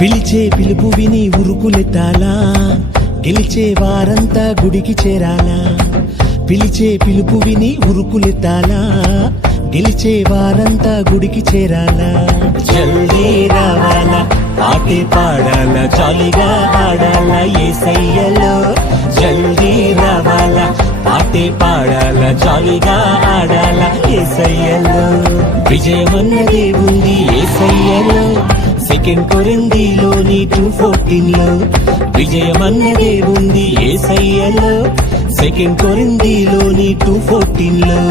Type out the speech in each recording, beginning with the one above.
పిలిచే పిలుపు విని ఉరుకులెత్తాలా, గెలిచే వారంతా గుడికి చేరాలా. పిలిచే పిలుపు విని ఉరుకులెత్తాలా, గెలిచే వారంతా గుడికి చేరాలా. జల్దీ రావాలా, పాటే పాడాలా, జాలీగా ఆడాలా యేసయ్యలో. జల్దీ రావాలా, పాటే పాడాలా, జాలీగా ఆడాలా యేసయ్యలో. విజయమన్నదే ఉంది యేసయ్యలో. సెకండ్ కొరింథీలోని 2:14 విజయమన్నదే ఉంది యేసయ్యలో. సెకండ్ కొరింథీలోని 2:14.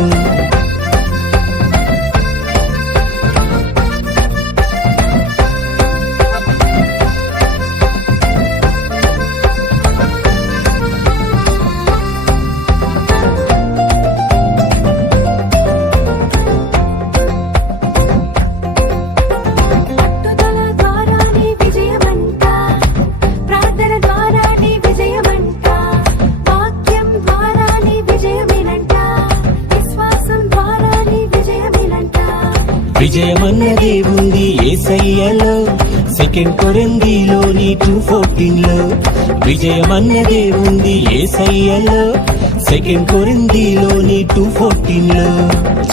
విజయమన్నదే ఉంది యేసయ్యలో. సెకండ్ కొరింథీలోని 2:14 విజయమన్నదే ఉంది యేసయ్యలో. సెకండ్ కొరింథీలోని 2:14.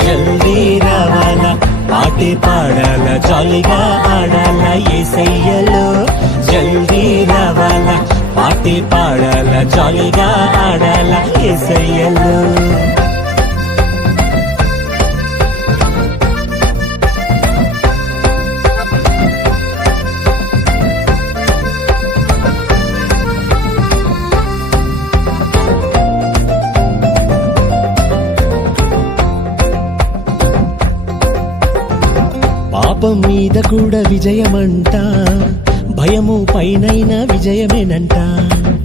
జల్దీ రావాలా, పాటే పాడాలా, జాలీగా ఆడాలా యేసయ్యలో. జల్దీ రావాలా, పాటే పాడాలా, జాలీగా ఆడాలా యేసయ్యలో. పాపం మీద కూడా విజయమంట, భయము పైనైనా విజయమేనంట.